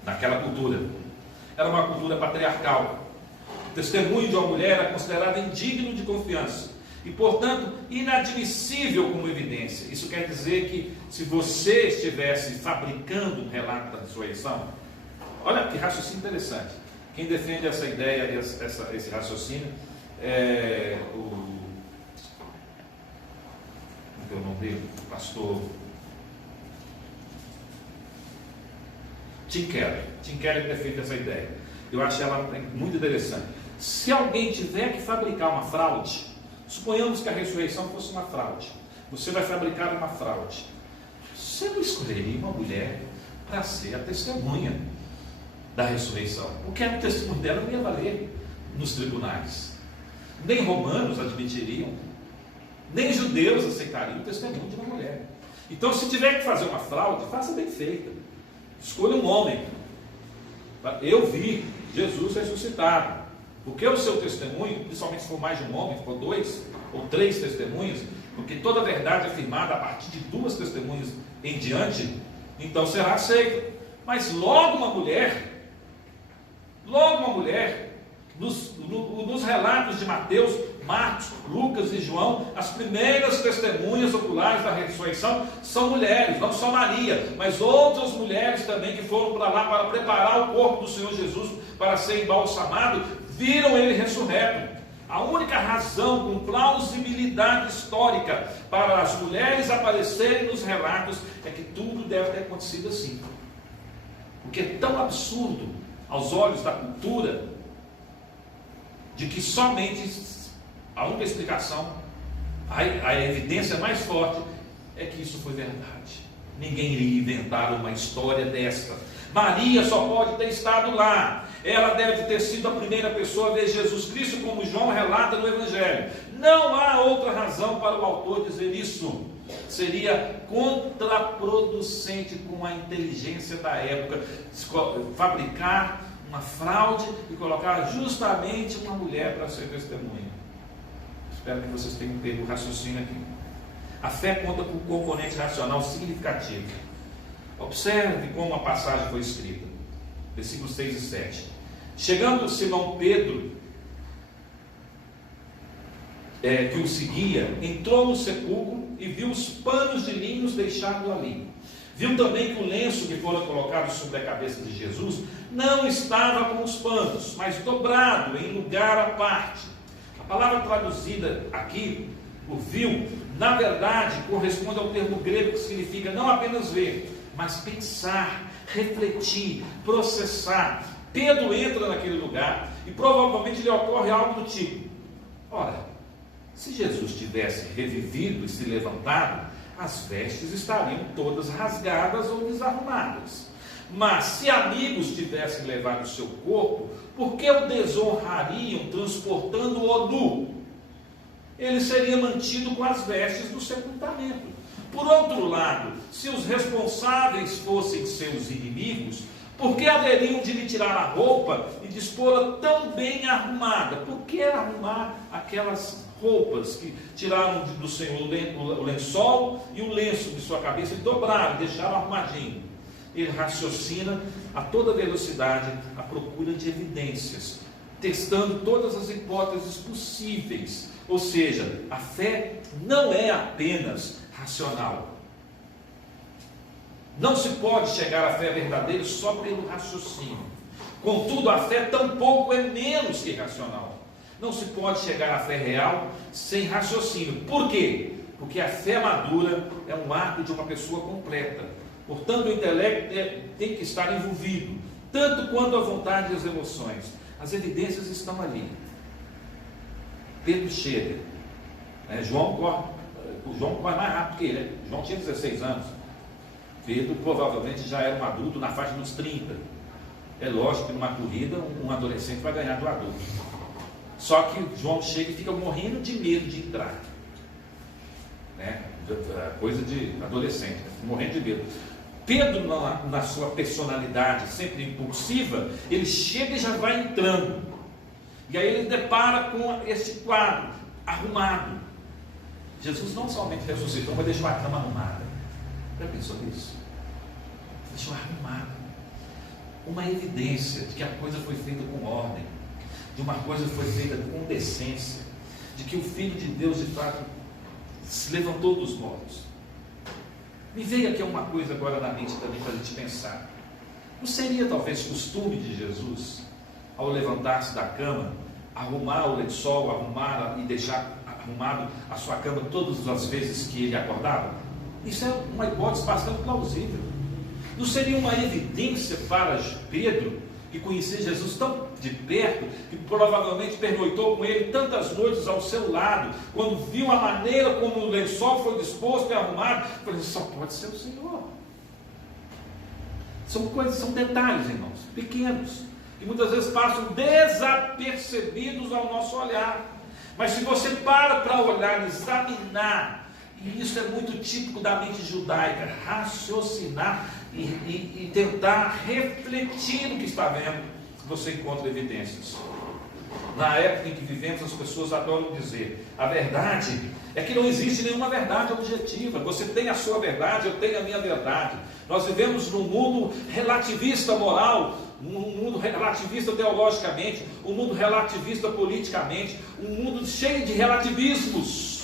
naquela cultura. Era uma cultura patriarcal. O testemunho de uma mulher era considerado indigno de confiança e, portanto, inadmissível como evidência. Isso quer dizer que se você estivesse fabricando um relato da ressurreição, olha que raciocínio interessante. Quem defende essa ideia, esse raciocínio, é o nome dele? O pastor Tim Keller. Tim Keller defende essa ideia. Eu acho ela muito interessante. Se alguém tiver que fabricar uma fraude, suponhamos que a ressurreição fosse uma fraude, você vai fabricar uma fraude, você não escolheria uma mulher para ser a testemunha da ressurreição, porque o testemunho dela não ia valer nos tribunais. Nem romanos admitiriam, nem judeus aceitariam o testemunho de uma mulher. Então, se tiver que fazer uma fraude, faça bem feita. Escolha um homem. Eu vi Jesus ressuscitado, porque o seu testemunho, principalmente se for mais de um homem, se for 2 ou 3 testemunhas, porque toda a verdade é afirmada a partir de 2 testemunhas em diante, então será aceito. Mas logo uma mulher, nos relatos de Mateus, Marcos, Lucas e João, as primeiras testemunhas oculares da ressurreição são mulheres, não só Maria, mas outras mulheres também que foram para lá para preparar o corpo do Senhor Jesus para ser embalsamado, viram ele ressurreto. A única razão com plausibilidade histórica para as mulheres aparecerem nos relatos é que tudo deve ter acontecido assim. Porque é tão absurdo aos olhos da cultura, de que somente A única explicação, a evidência mais forte, é que isso foi verdade. Ninguém iria inventar uma história desta. Maria só pode ter estado lá. Ela deve ter sido a primeira pessoa a ver Jesus Cristo, como João relata no Evangelho. Não há outra razão para o autor dizer isso. Seria contraproducente com a inteligência da época fabricar uma fraude e colocar justamente uma mulher para ser testemunha. Espero que vocês tenham pego o raciocínio aqui. A fé conta com um componente racional significativo. Observe como a passagem foi escrita. Versículos 6 e 7. Chegando Simão Pedro, que o seguia, entrou no sepulcro e viu os panos de linhos deixados ali. Viu também que o lenço que fora colocado sobre a cabeça de Jesus não estava com os panos, mas dobrado em lugar à parte. A palavra traduzida aqui, o viu, na verdade corresponde ao termo grego que significa não apenas ver, mas pensar, refletir, processar. Pedro entra naquele lugar e provavelmente lhe ocorre algo do tipo: ora, se Jesus tivesse revivido e se levantado, as vestes estariam todas rasgadas ou desarrumadas. Mas se amigos tivessem levado o seu corpo, por que o desonrariam transportando-o nu? Ele seria mantido com as vestes do sepultamento. Por outro lado, se os responsáveis fossem seus inimigos, por que haveriam de lhe tirar a roupa e dispô-la tão bem arrumada? Por que arrumar aquelas roupas que tiraram do Senhor o lençol e o lenço de sua cabeça e dobraram, deixaram arrumadinho? Ele raciocina a toda velocidade à procura de evidências, testando todas as hipóteses possíveis. Ou seja, a fé não é apenas racional. Não se pode chegar à fé verdadeira só pelo raciocínio. Contudo, a fé tampouco é menos que racional. Não se pode chegar à fé real sem raciocínio. Por quê? Porque a fé madura é um ato de uma pessoa completa. Portanto, o intelecto tem que estar envolvido, tanto quanto a vontade e as emoções. As evidências estão ali. Pedro chega. João corre mais rápido que ele. João tinha 16 anos. Pedro provavelmente já era um adulto na faixa dos 30. É lógico que numa corrida um adolescente vai ganhar do adulto. Só que João chega e fica morrendo de medo de entrar. Coisa de adolescente, morrendo de medo. Pedro, na sua personalidade sempre impulsiva, ele chega e já vai entrando. E aí ele depara com esse quadro arrumado. Jesus não somente ressuscitou, mas deixou a cama arrumada. Já pensou nisso? Deixou arrumada. Uma evidência de que a coisa foi feita com ordem, de uma coisa foi feita com decência, de que o Filho de Deus de fato se levantou dos mortos. Me veio aqui uma coisa agora na mente também para a gente pensar. Não seria talvez costume de Jesus, ao levantar-se da cama, arrumar o lençol, e deixar arrumado a sua cama todas as vezes que ele acordava? Isso é uma hipótese bastante plausível. Não seria uma evidência para Pedro, que conhecia Jesus tão de perto, que provavelmente pernoitou com ele tantas noites ao seu lado, quando viu a maneira como o lençol foi disposto e arrumado, falou: só pode ser o Senhor. São coisas, são detalhes, irmãos, pequenos, que muitas vezes passam desapercebidos ao nosso olhar. Mas se você para olhar, examinar, e isso é muito típico da mente judaica, raciocinar e tentar refletir no que está vendo, você encontra evidências. Na época em que vivemos, as pessoas adoram dizer: a verdade é que não existe nenhuma verdade objetiva. Você tem a sua verdade, eu tenho a minha verdade. Nós vivemos num mundo relativista moral, um mundo relativista teologicamente, um mundo relativista politicamente, um mundo cheio de relativismos,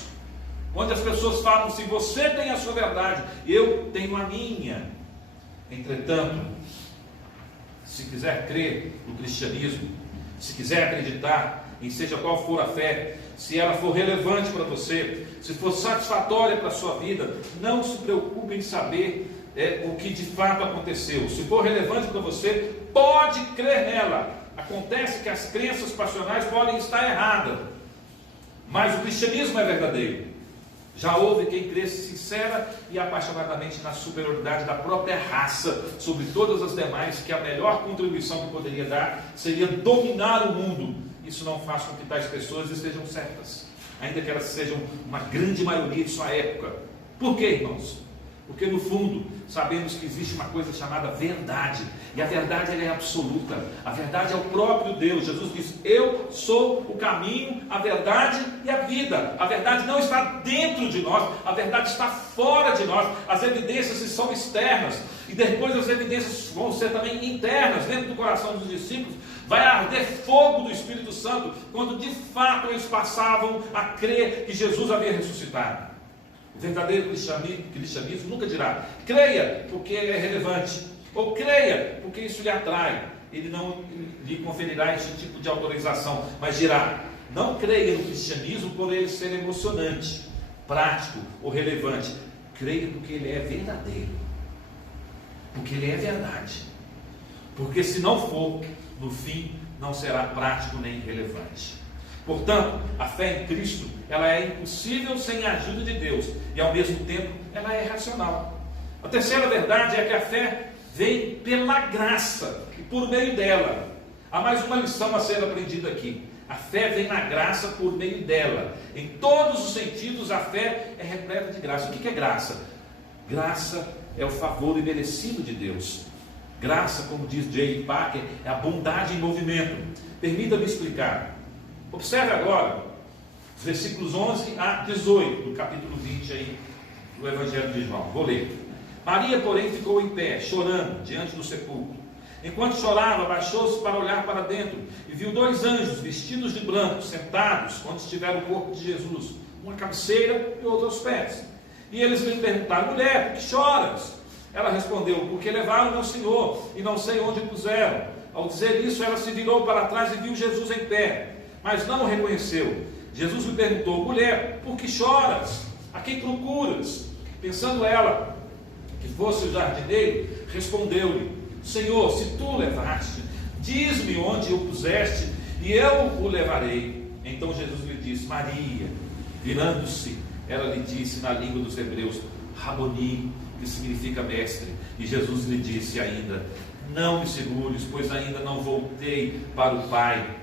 onde as pessoas falam assim: você tem a sua verdade, eu tenho a minha. Entretanto, se quiser crer no cristianismo, se quiser acreditar em seja qual for a fé, se ela for relevante para você, se for satisfatória para a sua vida, não se preocupe em saber o que de fato aconteceu. Se for relevante para você, pode crer nela. Acontece que as crenças passionais podem estar erradas, Mas o cristianismo é verdadeiro. Já houve quem cresce sincera e apaixonadamente na superioridade da própria raça sobre todas as demais, que a melhor contribuição que poderia dar seria dominar o mundo. Isso não faz com que tais pessoas estejam certas, ainda que elas sejam uma grande maioria de sua época. Por quê, irmãos? Porque no fundo sabemos que existe uma coisa chamada verdade, e a verdade ela é absoluta. A verdade é o próprio Deus. Jesus diz: eu sou o caminho, a verdade e a vida. A verdade não está dentro de nós, a verdade está fora de nós. As evidências são externas, e depois as evidências vão ser também internas. Dentro do coração dos discípulos vai arder fogo do Espírito Santo, quando de fato eles passavam a crer que Jesus havia ressuscitado. O verdadeiro cristianismo nunca dirá: creia porque é relevante, ou creia porque isso lhe atrai. Ele não lhe conferirá esse tipo de autorização, mas dirá: não creia no cristianismo por ele ser emocionante, prático ou relevante. Creia porque ele é verdadeiro, porque ele é verdade. Porque se não for, no fim não será prático nem relevante. Portanto, a fé em Cristo, ela é impossível sem a ajuda de Deus, e ao mesmo tempo ela é racional. A terceira verdade é que a fé vem pela graça, e por meio dela. Há mais uma lição a ser aprendida aqui. A fé vem na graça por meio dela. Em todos os sentidos, a fé é repleta de graça. O que é graça? Graça é o favor imerecido de Deus. Graça, como diz J. Packer, é a bondade em movimento. Permita-me explicar. Observe agora os versículos 11 a 18 do capítulo 20 aí, do Evangelho de João. Vou ler. Maria, porém, ficou em pé, chorando, diante do sepulcro. Enquanto chorava, abaixou-se para olhar para dentro e viu dois anjos vestidos de branco, sentados onde estivera o corpo de Jesus, uma à cabeceira e outra aos pés. E eles lhe perguntaram: mulher, por que choras? Ela respondeu: porque levaram meu Senhor e não sei onde o puseram. Ao dizer isso, ela se virou para trás e viu Jesus em pé, mas não o reconheceu. Jesus lhe perguntou: mulher, por que choras? A quem procuras? Pensando ela que fosse o jardineiro, respondeu-lhe: Senhor, se tu o levaste, diz-me onde o puseste, e eu o levarei. Então Jesus lhe disse: Maria. Virando-se, ela lhe disse na língua dos hebreus: Raboni, que significa mestre. E Jesus lhe disse ainda: não me segures, pois ainda não voltei para o Pai,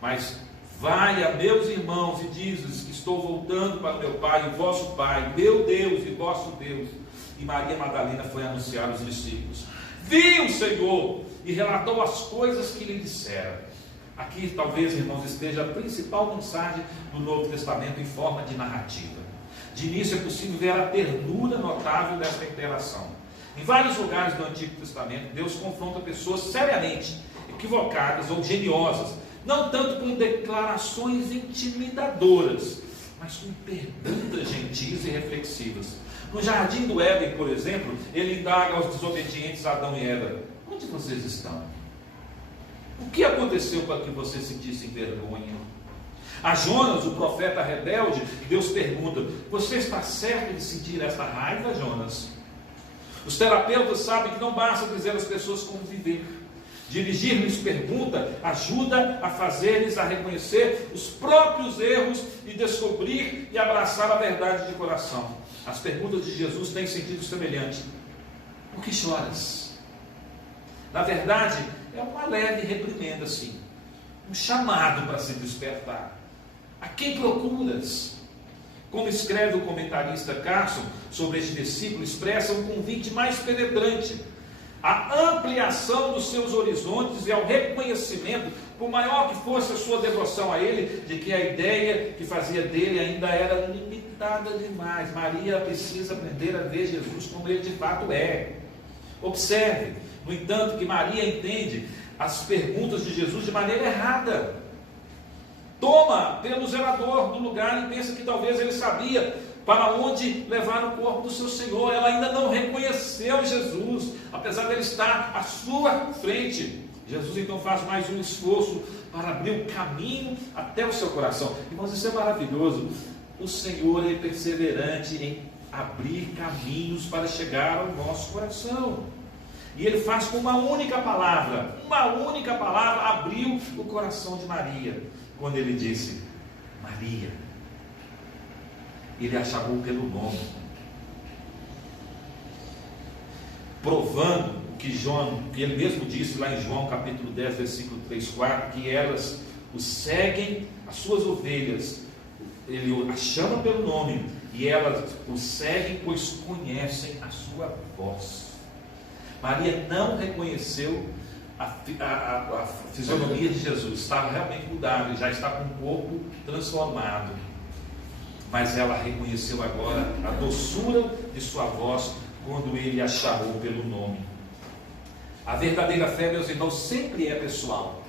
mas vai a meus irmãos e diz-lhes que estou voltando para o meu Pai e vosso Pai, meu Deus e vosso Deus. E Maria Madalena foi anunciar aos discípulos: viu o Senhor, e relatou as coisas que lhe disseram. Aqui talvez, irmãos, esteja a principal mensagem do Novo Testamento em forma de narrativa. De início é possível ver a ternura notável desta interação. Em vários lugares do Antigo Testamento, Deus confronta pessoas seriamente equivocadas ou geniosas, não tanto com declarações intimidadoras, mas com perguntas gentis e reflexivas. No Jardim do Éden, por exemplo, ele indaga aos desobedientes Adão e Eva: onde vocês estão? O que aconteceu para que vocês sentissem vergonha? A Jonas, o profeta rebelde, Deus pergunta: você está certo de sentir esta raiva, Jonas? Os terapeutas sabem que não basta dizer às pessoas como viver. Dirigir-lhes pergunta ajuda a fazer-lhes a reconhecer os próprios erros e descobrir e abraçar a verdade de coração. As perguntas de Jesus têm sentido semelhante. Por que choras? Na verdade, é uma leve reprimenda, sim. Um chamado para se despertar. A quem procuras? Como escreve o comentarista Carson sobre este versículo, expressa um convite mais penetrante: a ampliação dos seus horizontes e ao reconhecimento, por maior que fosse a sua devoção a Ele, de que a ideia que fazia dele ainda era limitada demais. Maria precisa aprender a ver Jesus como Ele de fato é. Observe, no entanto, que Maria entende as perguntas de Jesus de maneira errada. Toma pelo zelador do lugar e pensa que talvez ele sabia para onde levar o corpo do seu Senhor. Ela ainda não reconheceu Jesus, apesar dele estar à sua frente. Jesus então faz mais um esforço para abrir o caminho até o seu coração. Irmãos, isso é maravilhoso. O Senhor é perseverante em abrir caminhos para chegar ao nosso coração. E Ele faz com uma única palavra, abriu o coração de Maria, quando Ele disse: Maria. ele a chamou pelo nome, provando o que ele mesmo disse lá em João capítulo 10, versículo 3, 4, que elas o seguem, as suas ovelhas, ele as chama pelo nome, e elas o seguem, pois conhecem a sua voz. Maria não reconheceu a fisionomia de Jesus, estava realmente mudado, ele já está com o corpo transformado, mas ela reconheceu agora a doçura de sua voz quando ele a chamou pelo nome. A verdadeira fé, meus irmãos, sempre é pessoal.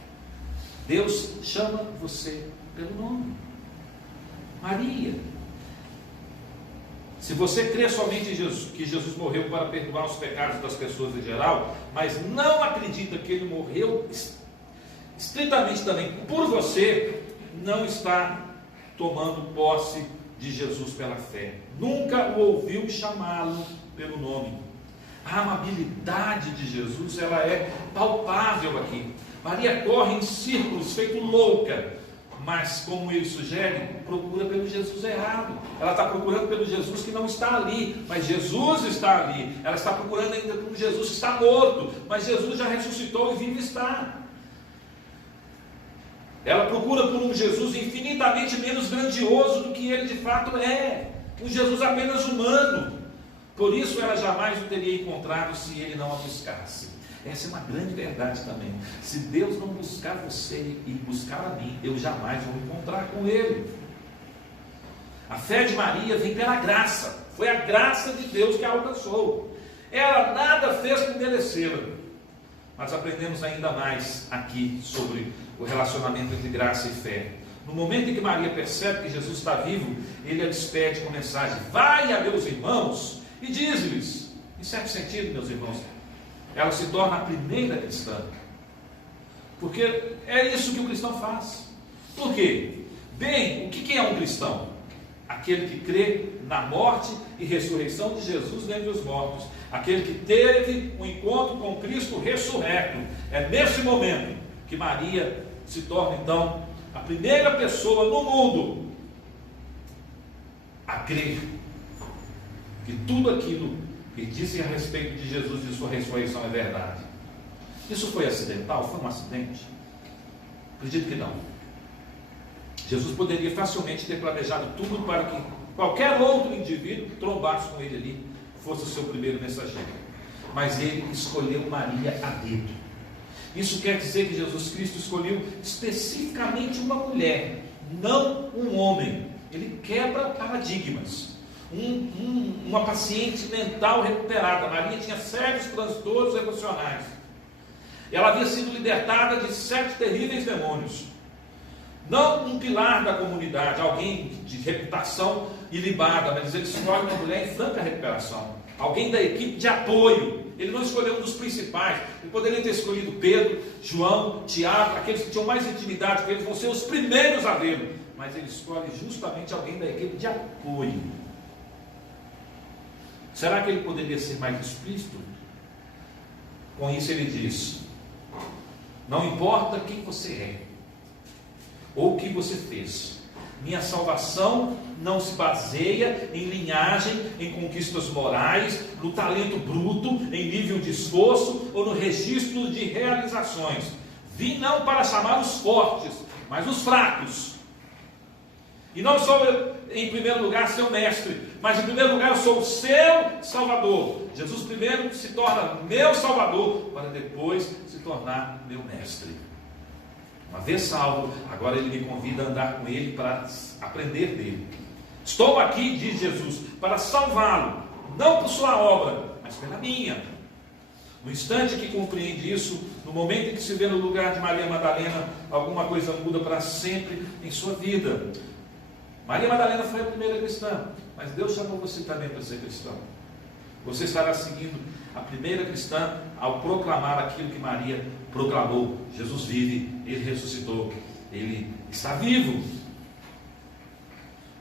Deus chama você pelo nome. Maria. Se você crê somente em Jesus, que Jesus morreu para perdoar os pecados das pessoas em geral, mas não acredita que ele morreu estritamente também por você, não está tomando posse de Jesus pela fé. Nunca o ouviu chamá-lo pelo nome. A amabilidade de Jesus, ela é palpável aqui. Maria corre em círculos, feito louca, mas, como ele sugere, procura pelo Jesus errado. Ela está procurando pelo Jesus que não está ali, mas Jesus está ali. Ela está procurando ainda por Jesus que está morto, mas Jesus já ressuscitou e vivo está. Ela procura por um Jesus infinitamente menos grandioso do que ele de fato é, um Jesus apenas humano. Por isso ela jamais o teria encontrado se ele não a buscasse. Essa é uma grande verdade também. Se Deus não buscar você e buscar a mim, eu jamais vou me encontrar com ele. A fé de Maria vem pela graça. Foi a graça de Deus que a alcançou. Ela nada fez por merecê-la. Mas aprendemos ainda mais aqui sobre o relacionamento entre graça e fé. No momento em que Maria percebe que Jesus está vivo, ele a despede com a mensagem: vai a meus irmãos e diz-lhes. Em certo sentido, meus irmãos, ela se torna a primeira cristã, porque é isso que o cristão faz. Por quê? Bem, o que é um cristão? Aquele que crê na morte e ressurreição de Jesus dentre os mortos, aquele que teve um encontro com Cristo ressurreto. É nesse momento que Maria se torna então a primeira pessoa no mundo a crer que tudo aquilo que dizem a respeito de Jesus e sua ressurreição é verdade. Isso foi acidental? Foi um acidente? Acredito que não. Jesus poderia facilmente ter planejado tudo para que qualquer outro indivíduo trombasse com ele ali, fosse o seu primeiro mensageiro. Mas ele escolheu Maria a dedo. Isso quer dizer que Jesus Cristo escolheu especificamente uma mulher, não um homem. Ele quebra paradigmas. Uma paciente mental recuperada. Maria tinha sérios transtornos emocionais. Ela havia sido libertada de 7 terríveis demônios. Não um pilar da comunidade, alguém de reputação ilibada, mas ele escolhe uma mulher em franca recuperação, alguém da equipe de apoio. Ele não escolheu um dos principais. Ele poderia ter escolhido Pedro, João, Tiago, aqueles que tinham mais intimidade com ele, vão ser os primeiros a vê-lo. Mas ele escolhe justamente alguém da equipe de apoio. Será que ele poderia ser mais explícito? Com isso ele diz: não importa quem você é, ou o que você fez, minha salvação não se baseia em linhagem, em conquistas morais, no talento bruto, em nível de esforço ou no registro de realizações. Vim não para chamar os fortes, mas os fracos. E não sou em primeiro lugar seu mestre, mas em primeiro lugar eu sou o seu Salvador. Jesus primeiro se torna meu Salvador, para depois se tornar meu mestre. Uma vez salvo, agora ele me convida a andar com ele para aprender dele. Estou aqui, diz Jesus, para salvá-lo, não por sua obra, mas pela minha. No instante que compreende isso, no momento em que se vê no lugar de Maria Madalena, alguma coisa muda para sempre em sua vida. Maria Madalena foi a primeira cristã, mas Deus chamou você também para ser cristão. Você estará seguindo a primeira cristã ao proclamar aquilo que Maria proclamou: Jesus vive, Ele ressuscitou, Ele está vivo.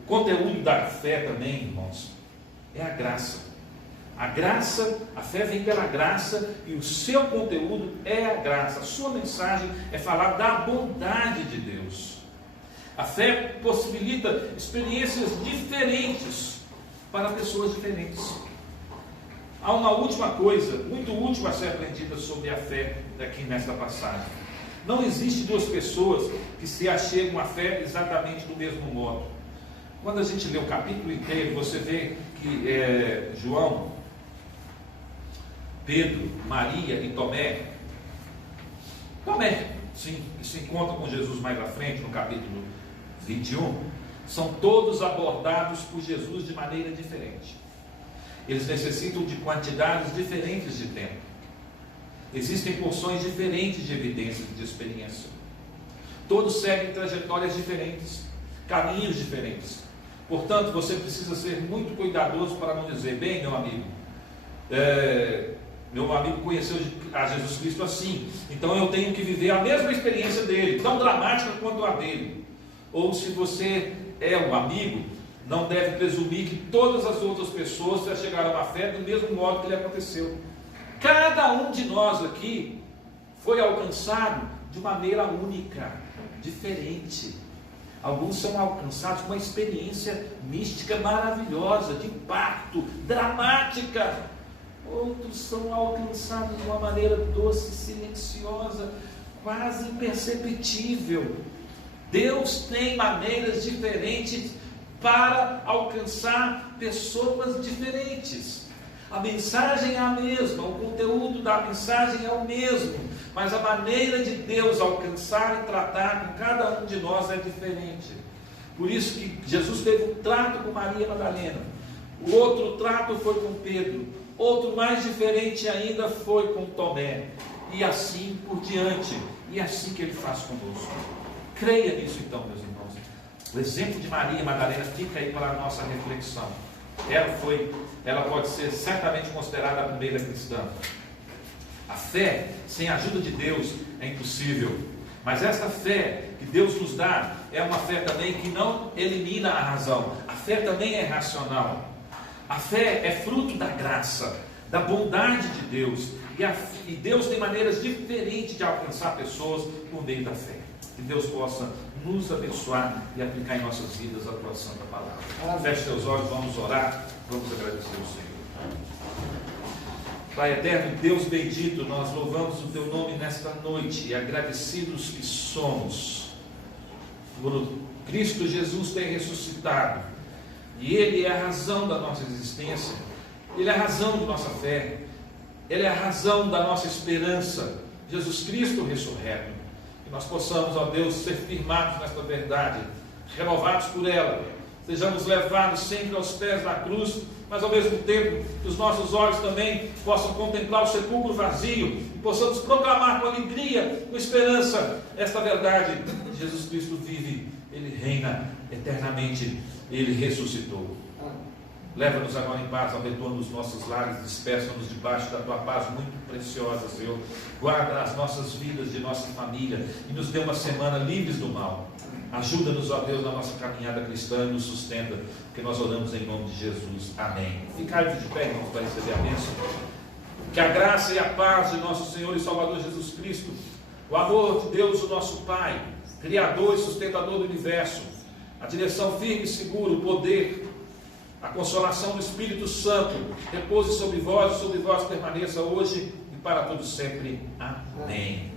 O conteúdo da fé também, irmãos, é a graça. A graça, a fé vem pela graça e o seu conteúdo é a graça. A sua mensagem é falar da bondade de Deus. A fé possibilita experiências diferentes para pessoas diferentes. Há uma última coisa, muito útil a ser aprendida sobre a fé aqui nesta passagem. Não existe duas pessoas que se achegam à fé exatamente do mesmo modo. Quando a gente lê o capítulo inteiro, você vê que João, Pedro, Maria e Tomé, sim, que se encontra com Jesus mais à frente, no capítulo 21, são todos abordados por Jesus de maneira diferente. Eles necessitam de quantidades diferentes de tempo. Existem porções diferentes de evidências de experiência. Todos seguem trajetórias diferentes, caminhos diferentes. Portanto, você precisa ser muito cuidadoso para não dizer: bem, meu amigo, meu amigo conheceu a Jesus Cristo assim, então eu tenho que viver a mesma experiência dele, tão dramática quanto a dele. Ou, se você é um amigo, não deve presumir que todas as outras pessoas já chegaram à fé do mesmo modo que lhe aconteceu. Cada um de nós aqui foi alcançado de maneira única, diferente. Alguns são alcançados com uma experiência mística maravilhosa, de impacto, dramática. Outros são alcançados de uma maneira doce, silenciosa, quase imperceptível. Deus tem maneiras diferentes para alcançar pessoas diferentes. A mensagem é a mesma, o conteúdo da mensagem é o mesmo, mas a maneira de Deus alcançar e tratar com cada um de nós é diferente. Por isso que Jesus teve um trato com Maria Madalena, o outro trato foi com Pedro, outro mais diferente ainda foi com Tomé, e assim por diante, e assim que Ele faz conosco. Creia nisso então, meus irmãos. O exemplo de Maria Madalena fica aí para a nossa reflexão. Ela pode ser certamente considerada a primeira cristã. A fé sem a ajuda de Deus é impossível, mas esta fé que Deus nos dá é uma fé também que não elimina a razão. A fé também é racional. A fé é fruto da graça, da bondade de Deus, e Deus tem maneiras diferentes de alcançar pessoas por meio da fé. Que Deus possa nos abençoar e aplicar em nossas vidas a tua santa palavra. Feche seus olhos, vamos orar, vamos agradecer ao Senhor. Pai eterno, Deus bendito, nós louvamos o teu nome nesta noite, e agradecidos que somos por Cristo Jesus ter ressuscitado, e Ele é a razão da nossa existência, Ele é a razão de nossa fé, Ele é a razão da nossa esperança. Jesus Cristo ressurreto. Que nós possamos, ó Deus, ser firmados nesta verdade, renovados por ela, sejamos levados sempre aos pés da cruz, mas ao mesmo tempo que os nossos olhos também possam contemplar o sepulcro vazio, e possamos proclamar com alegria, com esperança, esta verdade: Jesus Cristo vive, Ele reina eternamente, Ele ressuscitou. Leva-nos agora em paz ao retorno dos nossos lares, dispersa-nos debaixo da Tua paz muito preciosa, Senhor. Guarda as nossas vidas, de nossa família, e nos dê uma semana livres do mal. Ajuda-nos, ó Deus, na nossa caminhada cristã, e nos sustenta, porque nós oramos em nome de Jesus. Amém. Ficai de pé, irmãos, para receber a bênção. Que a graça e a paz de nosso Senhor e Salvador Jesus Cristo, o amor de Deus, o nosso Pai, Criador e sustentador do universo, a direção firme e segura, o poder, a consolação do Espírito Santo repouse sobre vós e sobre vós permaneça hoje e para todos sempre. Amém.